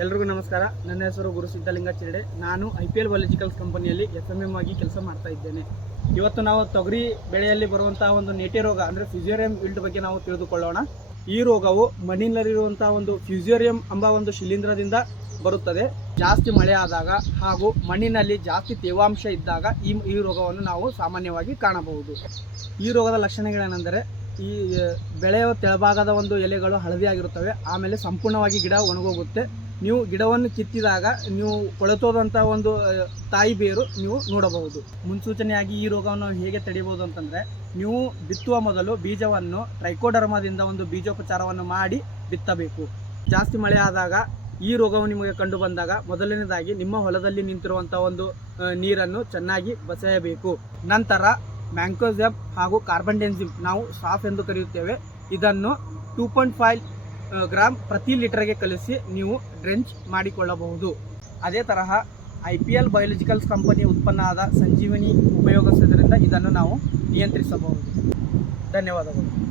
ಎಲ್ರಿಗೂ ನಮಸ್ಕಾರ. ನನ್ನ ಹೆಸರು ಗುರು ಸಿದ್ಧಲಿಂಗ ಚಿರಡೆ. ನಾನು ಐ ಪಿ ಎಲ್ ಬಯಾಲಜಿಕಲ್ಸ್ ಕಂಪನಿಯಲ್ಲಿ ಎಫ್ ಎಂ ಎಂ ಆಗಿ ಕೆಲಸ ಮಾಡ್ತಾ ಇದ್ದೇನೆ. ಇವತ್ತು ನಾವು ತೊಗರಿ ಬೆಳೆಯಲ್ಲಿ ಬರುವಂತಹ ಒಂದು ನೆಟೆ ರೋಗ, ಅಂದರೆ ಫ್ಯೂಸಿಯೋರಿಯಂ ಇಲ್ಡ್ ಬಗ್ಗೆ ನಾವು ತಿಳಿದುಕೊಳ್ಳೋಣ. ಈ ರೋಗವು ಮಣ್ಣಿನಲ್ಲಿರುವಂತಹ ಒಂದು ಫ್ಯೂಸಿಯೋರಿಯಂ ಎಂಬ ಒಂದು ಶಿಲೀಂಧ್ರದಿಂದ ಬರುತ್ತದೆ. ಜಾಸ್ತಿ ಮಳೆ ಆದಾಗ ಹಾಗೂ ಮಣ್ಣಿನಲ್ಲಿ ಜಾಸ್ತಿ ತೇವಾಂಶ ಇದ್ದಾಗ ಈ ಈ ರೋಗವನ್ನು ನಾವು ಸಾಮಾನ್ಯವಾಗಿ ಕಾಣಬಹುದು. ಈ ರೋಗದ ಲಕ್ಷಣಗಳೇನೆಂದರೆ, ಈ ಬೆಳೆಯ ತೆಳಭಾಗದ ಒಂದು ಎಲೆಗಳು ಹಳದಿಯಾಗಿರುತ್ತವೆ. ಆಮೇಲೆ ಸಂಪೂರ್ಣವಾಗಿ ಗಿಡ ಒಣಗೋಗುತ್ತೆ. ನೀವು ಗಿಡವನ್ನು ಕಿತ್ತಿದಾಗ ನೀವು ಕೊಳೆತೋದಂಥ ಒಂದು ತಾಯಿ ಬೇರು ನೀವು ನೋಡಬಹುದು. ಮುನ್ಸೂಚನೆಯಾಗಿ ಈ ರೋಗವನ್ನು ಹೇಗೆ ತಡೆಯಬಹುದು ಅಂತಂದರೆ, ನೀವು ಬಿತ್ತುವ ಮೊದಲು ಬೀಜವನ್ನು ಟ್ರೈಕೋಡರ್ಮದಿಂದ ಒಂದು ಬೀಜೋಪಚಾರವನ್ನು ಮಾಡಿ ಬಿತ್ತಬೇಕು. ಜಾಸ್ತಿ ಮಳೆ ಆದಾಗ ಈ ರೋಗವು ನಿಮಗೆ ಕಂಡು ಬಂದಾಗ ಮೊದಲನೇದಾಗಿ ನಿಮ್ಮ ಹೊಲದಲ್ಲಿ ನಿಂತಿರುವಂಥ ಒಂದು ನೀರನ್ನು ಚೆನ್ನಾಗಿ ಬಸೆಯಬೇಕು. ನಂತರ ಮ್ಯಾಂಕೋಜೆಬ್ ಹಾಗೂ ಕಾರ್ಬನ್ ಡೆನ್ಸಿಮ್ ನಾವು ಸಾಫ್ ಎಂದು ಕರೆಯುತ್ತೇವೆ. ಇದನ್ನು ಟೂ ಪಾಯಿಂಟ್ ಫೈವ್ ಗ್ರಾಮ್ ಪ್ರತಿ ಲೀಟರ್ಗೆ ಕಲಿಸಿ ನೀವು ಡ್ರೆಂಚ್ ಮಾಡಿಕೊಳ್ಳಬಹುದು. ಅದೇ ತರಹ ಐ ಪಿ ಎಲ್ ಬಯೋಲಜಿಕಲ್ಸ್ ಕಂಪನಿಯ ಉತ್ಪನ್ನ ಆದ ಸಂಜೀವಿನಿ ಉಪಯೋಗಿಸುವುದರಿಂದ ಇದನ್ನು ನಾವು ನಿಯಂತ್ರಿಸಬಹುದು. ಧನ್ಯವಾದಗಳು.